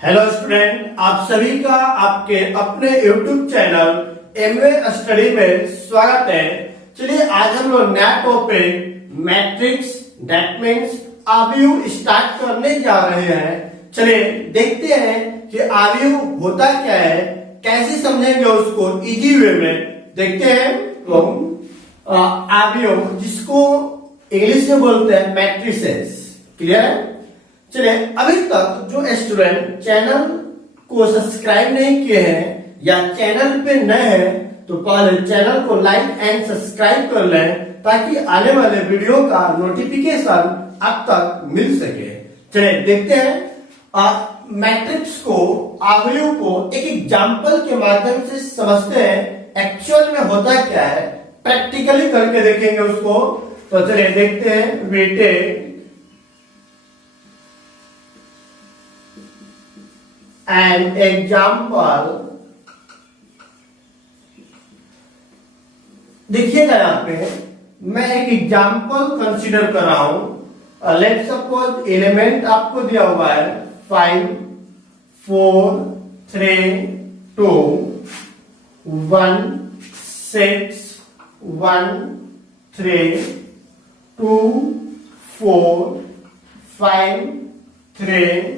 Hello student, आप सभी का आपके अपने YouTube चैनल एमवे स्टडी में स्वागत है। चलिए आज हम लोग नया टॉपिक मैट्रिक्स दैट मीन्स आव्यूह स्टार्ट करने जा रहे हैं। चलिए देखते हैं कि आव्यूह होता क्या है, कैसे समझेंगे उसको इजी वे में। देखते हैं लोग आव्यूह, जिसको इंग्लिश में बोलते हैं मैट्रिसेस। क्लियर है? चलिए, अभी तक जो स्टूडेंट चैनल को सब्सक्राइब नहीं किए हैं या चैनल पे नए हैं तो पहले चैनल को लाइक एंड सब्सक्राइब कर लें ताकि आने वाले वीडियो का नोटिफिकेशन आप तक मिल सके। चलिए देखते हैं मैट्रिक्स को, आव्यूह को एक एग्जांपल के माध्यम से समझते हैं। एक्चुअल में होता क्या है, प्रैक्टिकली करके देखेंगे उसको। तो चलिए देखते हैं। बेटे an example, देखिएगा यहाँ पे मैं एक एग्जाम्पल कंसीडर कर रहा हूं। लेट सपोज एलिमेंट आपको दिया हुआ है 5 4 3 2 1 6 1 3 2 4 5 3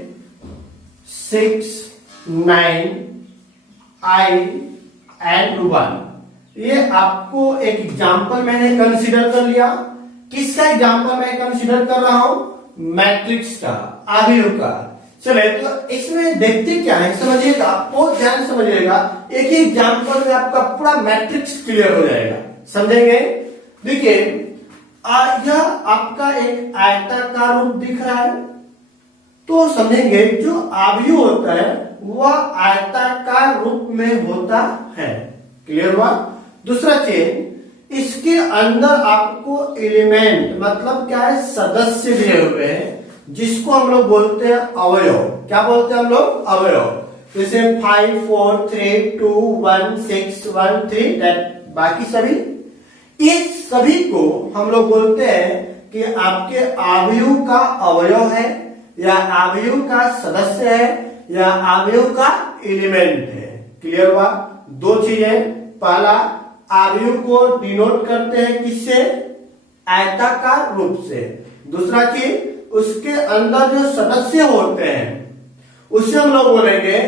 6 9 I and 1। ये आपको एक एग्जाम्पल मैंने कंसीडर कर लिया। किसका एग्जाम्पल मैं कंसीडर कर रहा हूं? मैट्रिक्स का, आव्यूह का। चले तो इसमें देखते क्या है, समझिएगा, बहुत ध्यान समझिएगा। एक ही एग्जाम्पल में आपका पूरा मैट्रिक्स क्लियर हो जाएगा। समझेंगे? देखिए यह आपका एक आयताकार रूप दिख रहा है, तो समझेंगे जो आव्यूह होता है वह आयताकार रूप में होता है। क्लियर हुआ? दूसरा चीज, इसके अंदर आपको एलिमेंट मतलब क्या है, सदस्य दिए हुए हैं, जिसको हम लोग बोलते हैं अवयव। क्या बोलते हैं हम लोग? अवयव। जैसे 5 4 3 2 1 6 1 3 बाकी सभी, इस सभी को हम लोग बोलते हैं कि आपके आव्यूह का अवयव है, या आव्यूह का सदस्य है, या आव्यूह का एलिमेंट है। क्लियर हुआ? दो चीजें, पहला आव्यूह को डिनोट करते हैं किससे? आयताकार रूप से। दूसरा चीज, उसके अंदर जो सदस्य होते हैं उसे हम लोग बोलेंगे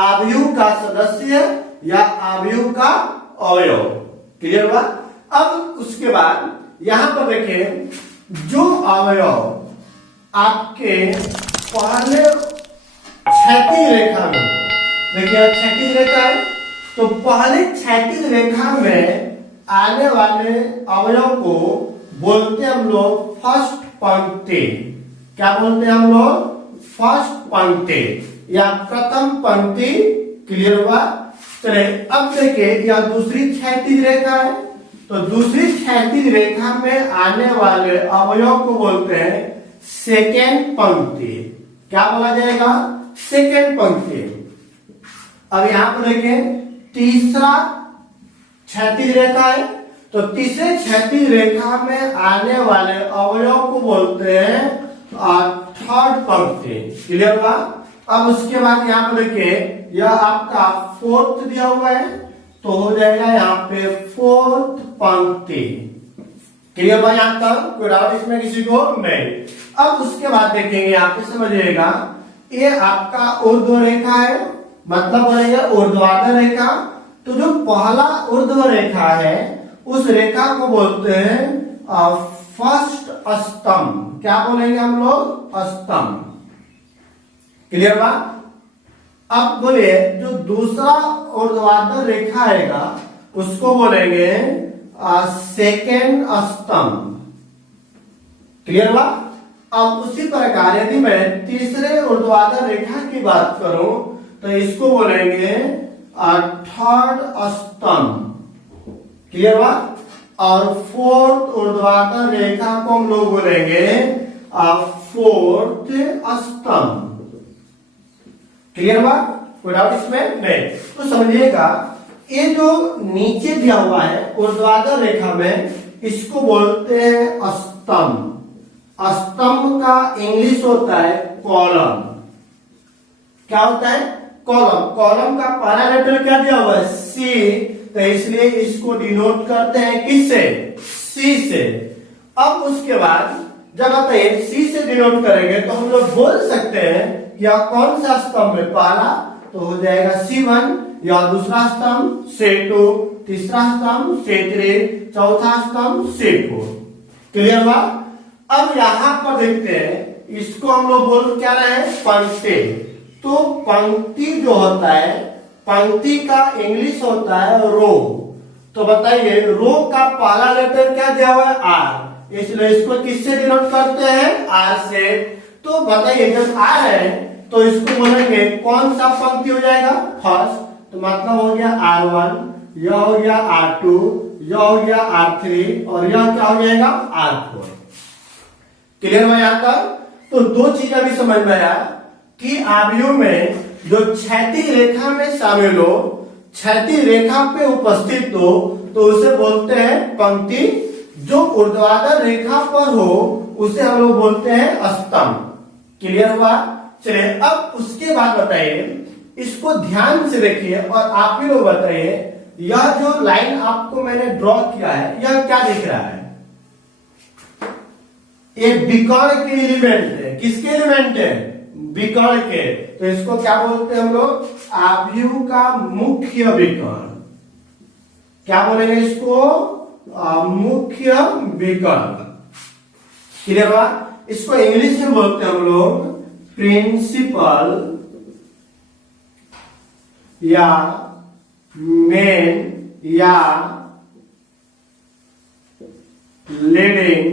आव्यूह का सदस्य या आव्यूह का अवयव। क्लियर हुआ? अब उसके बाद यहां पर देखिए, जो अवयव आपके पहले क्षैतिज रेखा में, देखिए क्षैतिज रेखा है, तो पहले क्षैतिज रेखा में आने वाले अवयव को बोलते हैं हम लोग फर्स्ट पंक्ति। क्या बोलते हैं हम लोग? फर्स्ट पंक्ति या प्रथम पंक्ति। क्लियर हुआ? चले अब देखिए, यह दूसरी क्षैतिज रेखा है, तो दूसरी क्षैतिज रेखा में आने वाले अवयव को बोलते हैं सेकेंड पंक्ति। क्या बोला जाएगा? सेकेंड पंक्ति। अब यहां पर देखिए, तीसरा क्षैतिज रेखा है, तो तीसरे क्षैतिज रेखा में आने वाले अवयव को बोलते हैं थर्ड पंक्ति। क्लियर हुआ? अब उसके बाद यहां पर देखिए, यह आपका फोर्थ दिया हुआ है, तो हो जाएगा यहाँ पे फोर्थ पंक्ति। क्लियर हुआ? यहां तक कोई डाउट इसमें किसी को नहीं। अब उसके बाद देखेंगे, यहाँ पे समझिएगा, ये आपका ऊर्ध्व रेखा है, मतलब बनेगा ऊर्ध्वाधर रेखा। तो जो पहला ऊर्ध्व रेखा है उस रेखा को बोलते हैं फर्स्ट स्तंभ। क्या बोलेंगे हम लोग? स्तंभ। क्लियर हुआ? अब बोलिए, जो दूसरा ऊर्ध्वाधर रेखा आएगा उसको बोलेंगे सेकेंड स्तंभ। क्लियर हुआ? अब उसी प्रकार यदि मैं तीसरे ऊर्ध्वाधर रेखा की बात करूं तो इसको बोलेंगे थर्ड स्तंभ। क्लियर हुआ? और फोर्थ ऊर्ध्वाधर रेखा को हम लोग बोलेंगे फोर्थ स्तंभ। क्लियर हुआ? कोई डाउट इसमें नहीं? तो समझिएगा, ये जो नीचे दिया हुआ है ऊर्ध्वाधर रेखा में, इसको बोलते हैं स्तंभ। स्तंभ का इंग्लिश होता है कॉलम। क्या होता है? कॉलम। कॉलम का पहला लेटर क्या दिया हुआ है? सी, तो इसलिए इसको डिनोट करते हैं किससे? सी से। अब उसके बाद जब बताइए सी से डिनोट करेंगे तो हम लोग बोल सकते हैं या कौन सा स्तंभ है? पहला तो हो जाएगा C1, या दूसरा स्तंभ C2, तीसरा स्तंभ C3, चौथा स्तंभ C4। क्लियर हुआ? अब यहां पर देखते हैं, इसको हम लोग बोल क्या रहे हैं? पंक्ति। तो पंक्ति जो होता है, पंक्ति का इंग्लिश होता है रो। तो बताइए रो का पहला लेटर क्या दिया हुआ है? आर, इसलिए इसको किससे डिनोट करते हैं? आर से। तो बताइए जब आर है तो इसको बोलेंगे कौन सा पंक्ति हो जाएगा? फर्स्ट। तो मतलब हो गया R1, यह हो गया R2, यह हो गया R3 और यह क्या हो जाएगा? R4। क्लियर हुआ यहां तक? तो दो चीज अभी समझ में आया कि आव्यूह में जो क्षैतिज रेखा में शामिल हो, क्षैतिज रेखा पे उपस्थित हो, तो उसे बोलते हैं पंक्ति। जो ऊर्ध्वाधर रेखा पर हो उसे हम लोग बोलते हैं स्तंभ। क्लियर हुआ? चलिए अब उसके बाद बताइए, इसको ध्यान से देखिए और आप ही लोग बताइए, यह जो लाइन आपको मैंने ड्रॉ किया है यह क्या दिख रहा है? ये विकर्ण के एलिमेंट है। किसके एलिमेंट है? विकर्ण के। तो इसको क्या बोलते हैं हम लोग? आव्यूह का मुख्य विकर्ण। क्या बोलेंगे इसको? मुख्य विकर्ण। क्लियर हुआ? इसको इंग्लिश में बोलते हैं हम लोग प्रिंसिपल या मेन या लीडिंग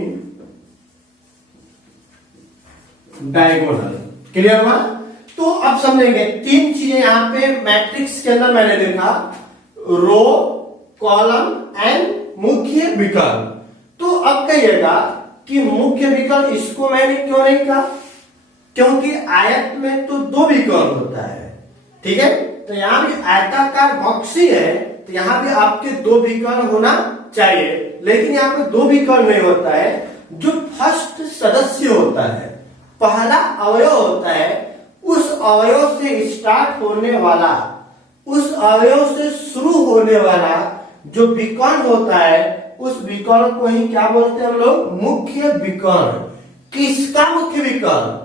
डायगोनल। क्लियर हुआ? तो अब समझेंगे तीन चीजें यहां पे मैट्रिक्स के अंदर मैंने देखा, रो, कॉलम एंड मुख्य विकर्ण। तो अब कहिएगा कि मुख्य विकर्ण इसको मैंने क्यों नहीं कहा? क्योंकि आयत में तो दो विकर्ण होता है। ठीक है, तो यहां भी आयताकार बॉक्स ही है, तो यहां भी आपके दो विकर्ण होना चाहिए, लेकिन यहां पे दो विकर्ण नहीं होता है। जो फर्स्ट सदस्य होता है, पहला अवयव होता है, उस अवयव से स्टार्ट होने वाला, उस अवयव से शुरू होने वाला जो विकर्ण होता है, उस विकर्ण को ही क्या बोलते हैं हम लोग? मुख्य विकर्ण। किसका मुख्य विकर्ण?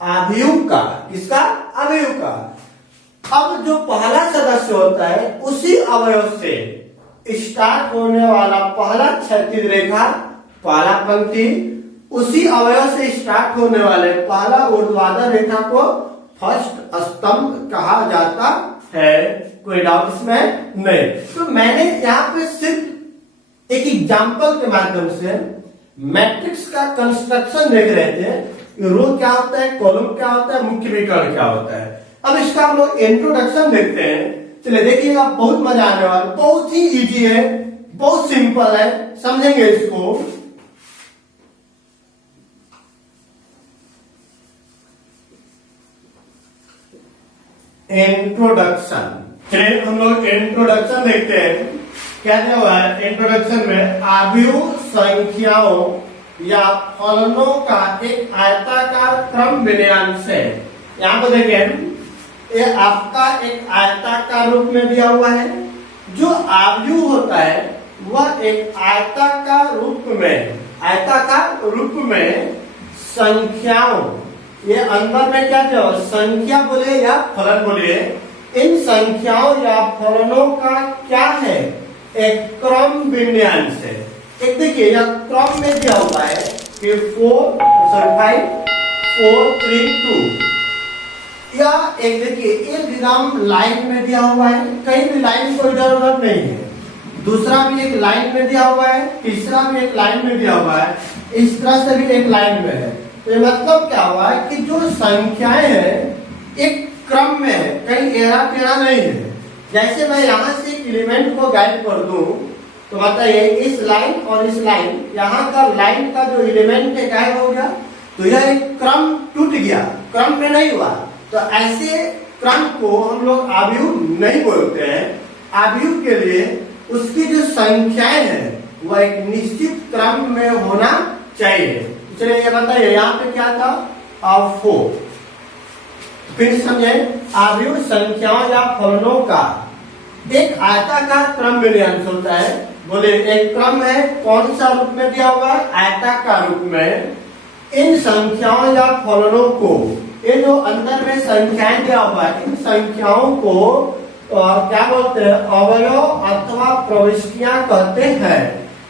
आव्यूह का। किसका? आव्यूह का। अब जो पहला सदस्य होता है उसी अवयव से स्टार्ट होने वाला पहला क्षैतिज रेखा, पहला पंक्ति, उसी अवयव से स्टार्ट होने वाले पहला ऊर्ध्वाधर रेखा को फर्स्ट स्तंभ कहा जाता है। कोई डाउट इसमें नहीं? तो मैंने यहाँ पे सिर्फ एक एग्जांपल के माध्यम से मैट्रिक्स का कंस्ट्रक्शन देख रहे थे, रो क्या होता है, कॉलम क्या होता है, मुख्य विकर्ण क्या होता है। अब इसका हम लोग इंट्रोडक्शन देखते हैं। चलिए देखिएगा, बहुत मजा आने वाला, बहुत ही इजी है, बहुत सिंपल है, समझेंगे इसको। इंट्रोडक्शन। चलिए हम लोग इंट्रोडक्शन देखते हैं। क्या दिया हुआ है इंट्रोडक्शन में? आव्यूह संख्याओं या फलनों का एक आयताकार क्रम विन्यास है। यहाँ पर देखिए, ये आपका एक आयताकार रूप में दिया हुआ है। जो आव्यूह होता है वह एक आयताकार रूप में संख्याओं, ये अंदर में क्या दिया हुआ? संख्या बोले या फलन बोले, इन संख्याओं या फलनों का क्या है? एक क्रम विन्यास है। एक देखिए यह क्रम में दिया हुआ है कि 4, 5, 4, 3, 2, या एक देखिए एकदम लाइन में दिया हुआ है, कहीं भी लाइन कोई जरूरत नहीं है। दूसरा भी एक लाइन में दिया हुआ है, तीसरा भी एक लाइन में दिया हुआ है, इस तरह से भी एक लाइन में है। तो मतलब क्या हुआ है कि जो संख्याएं हैं एक क्रम में है, कहीं एरा टेरा नहीं है। जैसे मैं यहाँ से एलिमेंट को गाइड कर दूं तो बताइए इस लाइन और इस लाइन, यहाँ का लाइन का जो एलिमेंट है गायब हो गया, तो यह एक क्रम टूट गया, क्रम में नहीं हुआ। तो ऐसे क्रम को हम लोग आव्यूह नहीं बोलते हैं। आव्यूह के लिए उसकी जो संख्याएं हैं वह एक निश्चित क्रम में होना चाहिए। चलिए ये बताइए यहाँ पे क्या था? 4। फिर समझे, अवयव संख्याओं या फलनों का एक आयताकार क्रम मूल्यांकन होता है। बोले एक क्रम है, कौन सा रूप में दिया हुआ है? आयताकार रूप में। इन संख्याओं या फलनों को, ये जो अंदर में संख्याएं दिया हुआ है, इन संख्याओं को क्या बोलते हैं? अवयव अथवा प्रविष्टियां कहते हैं।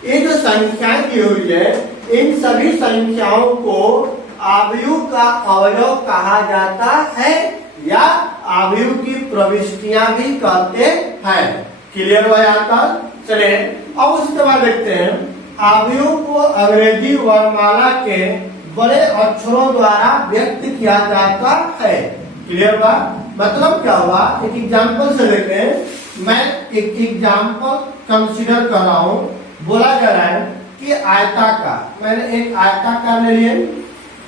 ये जो संख्याएं दी हुई है, इन सभी संख्याओं को अवयव का अवयव कहा जाता है या अवयव की प्रविष्टियां भी कहते हैं। क्लियर हुआ यहाँ तक? चलिए अब उसके बाद देखते हैं, अवयव को अंग्रेजी वर्णमाला के बड़े अक्षरों द्वारा व्यक्त किया जाता है। क्लियर हुआ? मतलब क्या हुआ? एक एग्जाम्पल से देखते हैं। मैं एक एग्जाम्पल कंसीडर कर रहा हूँ। बोला जा रहा है कि आयताकार, मैंने एक आयताकार ले लिए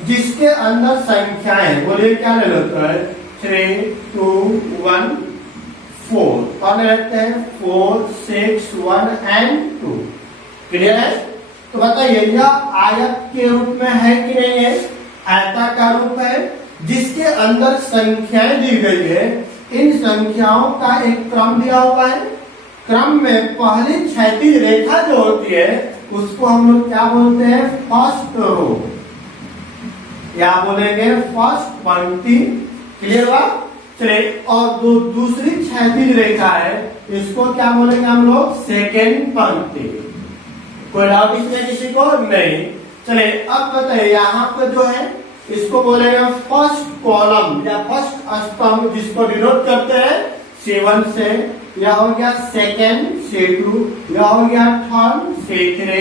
जिसके अंदर संख्याएं, बोलिए क्या ले लेते हैं? 3, 2, 1, 4 और ले लेते हैं 4, 6, 1 एंड 2। क्लियर है? तो बताइए यह आयत के रूप में है कि नहीं है? आयताकार रूप है जिसके अंदर संख्याएं दी गई है। इन संख्याओं का एक क्रम दिया हुआ है। क्रम में पहली क्षैतिज रेखा जो होती है उसको हम लोग क्या बोलते हैं? फर्स्ट रो, या बोलेंगे फर्स्ट पंक्ति। क्लियर हुआ? चलिए, और दूसरी क्षैतिज रेखा है, इसको क्या बोलेंगे हम लोग? सेकेंड पंक्ति। कोई डाउट इसमें किसी को? नहीं। चलिए अब बताइए, यहाँ पे जो है इसको बोलेंगे फर्स्ट कॉलम या फर्स्ट स्तंभ, जिसको डिनोट करते हैं 7 से। यह हो गया सेकेंड, C2, यह हो गया थर्ड, C3,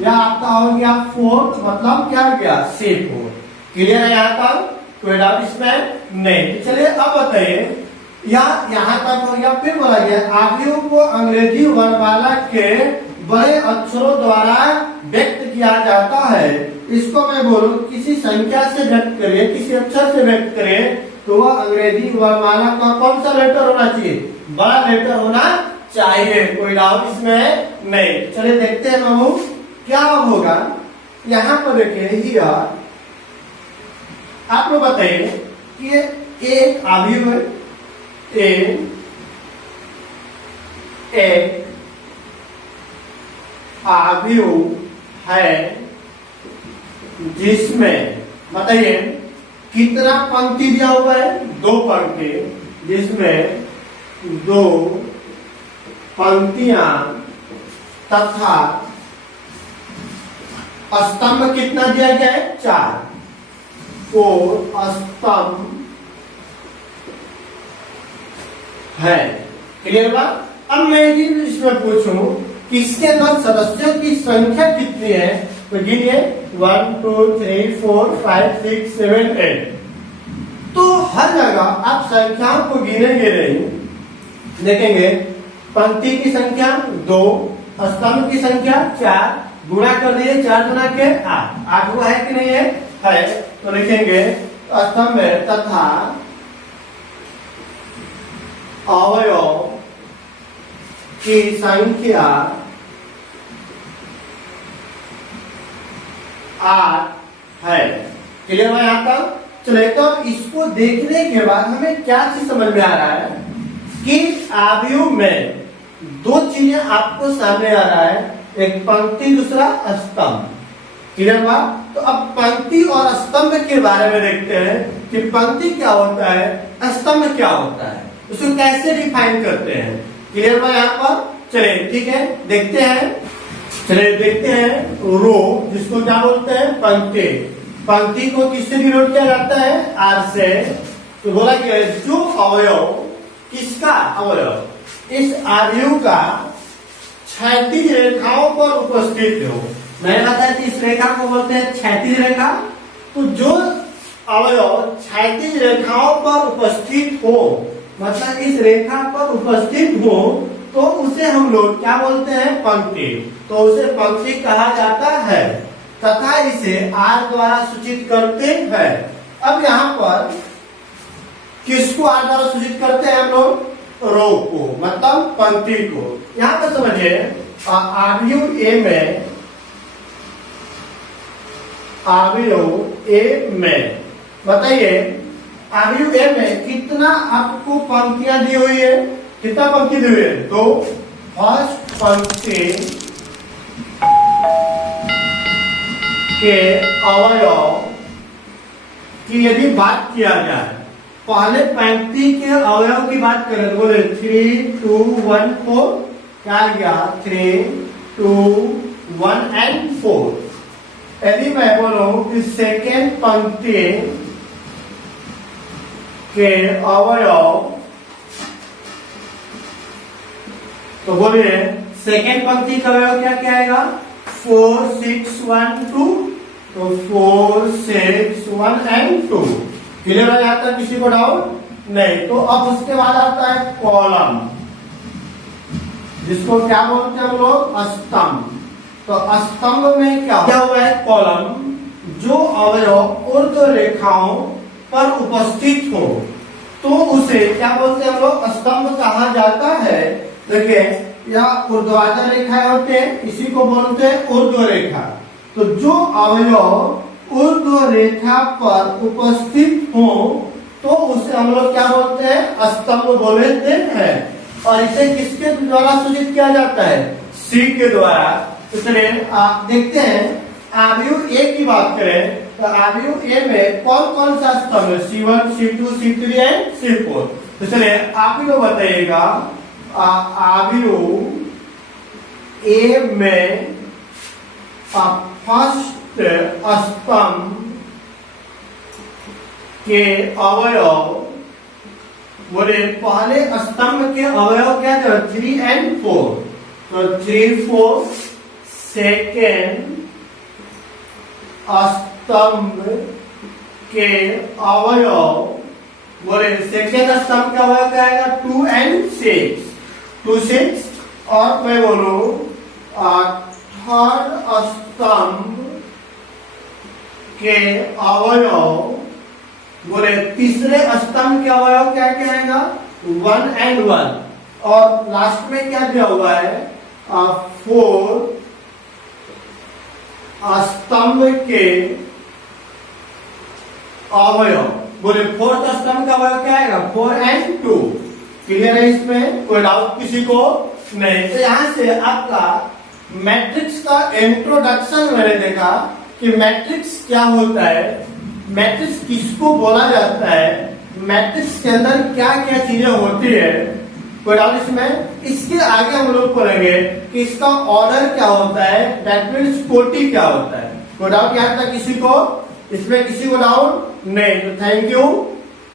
यह आपका हो गया फोर्थ, मतलब क्या हो गया? C4। क्लियर है यहाँ तक? कोई डाउट इसमें? नहीं। चलिए अब बताइए, यहाँ तक हो गया। फिर बोला गया अवयव को अंग्रेजी वर्णमाला के बड़े अक्षरों द्वारा व्यक्त किया जाता है। इसको मैं बोलूं किसी संख्या से व्यक्त करिए, किसी अक्षर से व्यक्त करिए, तो वह अंग्रेजी वर्णमाला का कौन सा लेटर होना चाहिए? बड़ा लेटर होना चाहिए। कोई डाउट इसमें? नहीं। चलिए देखते हैं बाबू क्या होगा। यहाँ पर देखिए, आप लोग बताइए कि एक अवयव है, एक अवयव है जिसमें, बताइए कितना पंक्ति दिया हुआ है? 2 पंक्ति, जिसमें 2 पंक्तियां तथा स्तंभ कितना दिया गया है? 4 को स्तंभ है। क्लियर बात? अब मैं इसमें पूछूं किसके अंदर सदस्यों की संख्या कितनी है, तो गिनिए 1, 2, 3, 4, 5, 6, 7, 8। तो हर जगह आप संख्याओं को गिनेंगे नहीं, देखेंगे पंक्ति की संख्या 2, स्तंभ की संख्या 4, गुणा कर दिए 4 गुना के 8 हुआ है कि नहीं है? है। तो लिखेंगे स्तंभ में तथा अवयव की संख्या 8 है। क्लियर है यहाँ तक? चलिए तो इसको देखने के बाद हमें क्या चीज समझ में आ रहा है कि अवयव में 2 चीजें आपको सामने आ रहा है, एक पंक्ति, दूसरा स्तंभ। क्लियर हुआ? तो अब पंक्ति और स्तंभ के बारे में देखते हैं कि पंक्ति क्या होता है, स्तंभ क्या होता है, उसको कैसे डिफाइन करते हैं। क्लियर हुआ यहाँ पर? चलिए ठीक है, देखते हैं। चलिए देखते हैं रो, जिसको क्या बोलते हैं? पंक्ति। पंक्ति को किससे डिनोट किया जाता है? आर से। तो बोला गया है जो अवयव, किसका अवयव? इस अवयव का क्षैतिज रेखाओं पर उपस्थित हो। मैंने बताया कि इस रेखा को बोलते हैं क्षैतिज रेखा। तो जो अवयव क्षैतिज रेखाओं पर उपस्थित हो, मतलब इस रेखा पर उपस्थित हो, तो उसे हम लोग क्या बोलते हैं? पंक्ति। तो उसे पंक्ति कहा जाता है तथा इसे आर द्वारा सूचित करते हैं। अब यहाँ पर किसको आर द्वारा सूचित करते हैं हम लोग? रो को, मतलब पंक्ति को। यहाँ पर समझिए अवयव ए में, अवयव ए में बताइए अवयव ए में कितना आपको पंक्तियां दी हुई है, कितना पंक्ति दी हुई है, तो फर्स्ट पंक्ति के अवयव की यदि बात किया जाए, पहले पंक्ति के अवयव की बात करें तो बोले 3 2 1 4, क्या गया 3 2 1 एंड 4। यदि मैं बोलूं कि सेकेंड पंक्ति के अवयव, तो बोलिए सेकेंड पंक्ति का अवयव क्या क्या आएगा, 4 6 1 2, तो 4 6 1 एंड 2। क्लियर हो जाता है, किसी को डाउट नहीं। तो अब उसके बाद आता है कॉलम, जिसको क्या बोलते हैं हम लोग, स्तंभ। तो स्तंभ में क्या हुआ है, कॉलम, जो अवयव ऊर्ध्व रेखाओं पर उपस्थित हो तो उसे क्या बोलते हैं हम लोग, स्तंभ कहा जाता है। देखिए यह ऊर्ध्वाधर रेखाएं होते हैं, इसी को बोलते हैं ऊर्ध्व रेखा। तो जो अवयव ऊर्ध्व रेखा पर उपस्थित हो तो उसे हम लोग क्या बोलते हैं, स्तंभ बोलते हैं। और इसे किसके द्वारा सूचित किया जाता है, सी के द्वारा। तो चलिए आप देखते हैं, अवयव ए की बात करें तो अवयव ए में कौन कौन सा स्तंभ है, C1 C2 C3 and C4। तो चलिए आप ही लोग बताइएगा, अवयव ए में फर्स्ट स्तंभ के अवयव, बोले पहले स्तंभ के अवयव क्या थे, 3 एंड 4। तो 3 4 सेकेंड स्तंभ के अवयव, बोले सेकेंड स्तंभ का अवयव क्या आएगा, 2 एंड 6 2 6। और मैं बोलू थर्ड स्तंभ के अवयव, बोले तीसरे स्तंभ के अवयव क्या क्या आएगा, 1 एंड 1। और लास्ट में क्या दिया हुआ है, 4 स्तंभ के अवयव, बोले फोर्थ स्तंभ का अवयव क्या आएगा, 4 एंड 2। क्लियर है, इसमें कोई डाउट किसी को नहीं। तो यहां से आपका मैट्रिक्स का इंट्रोडक्शन मैंने देखा कि मैट्रिक्स क्या होता है, मैट्रिक्स किसको बोला जाता है, मैट्रिक्स के अंदर क्या क्या चीजें होती है, कोई डाउट इसमें। इसके आगे हम लोग पढ़ेंगे कि इसका ऑर्डर क्या होता है, दैट मीन्स कोटि क्या होता है। कोई डाउट यहाँ तक किसी को, इसमें किसी को डाउट नहीं। तो थैंक यू।